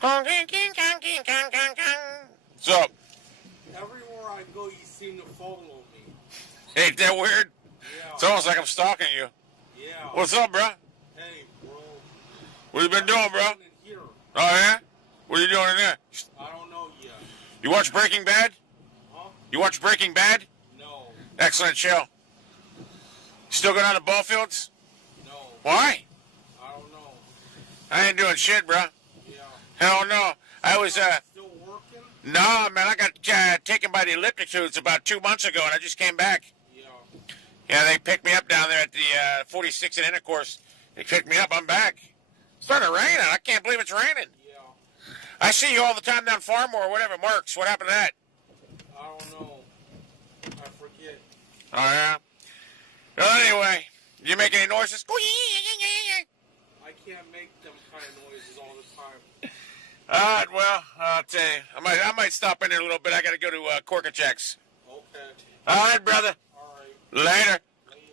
What's up? Everywhere I go, you seem to follow me. Ain't that weird? Yeah. It's almost like I'm stalking you. Yeah. What's up, bro? Hey, bro. What you been doing, bro? In here. Oh, yeah? What are you doing in there? I don't know yet. You watch Breaking Bad? Huh? You watch Breaking Bad? No. Excellent show. Still go down to ball fields? No. Why? I don't know. I ain't doing shit, bro. Yeah. Hell no. I was, Still working? no, man, I got taken by the elliptitudes about 2 months ago, and I just came back. Yeah. Yeah, they picked me up down there at the 46 and intercourse. They picked me up. I'm back. It's starting to rain. I can't believe it's raining. Yeah. I see you all the time down Farmore or whatever. Marks, what happened to that? I don't know. I forget. Oh, yeah? Well, anyway, you make any noises? I can't make them kind of noises all the time. All right, well, I'll tell you. I might stop in there a little bit. I got to go to korkachacks. Okay. All right, brother. All right. Later. Later.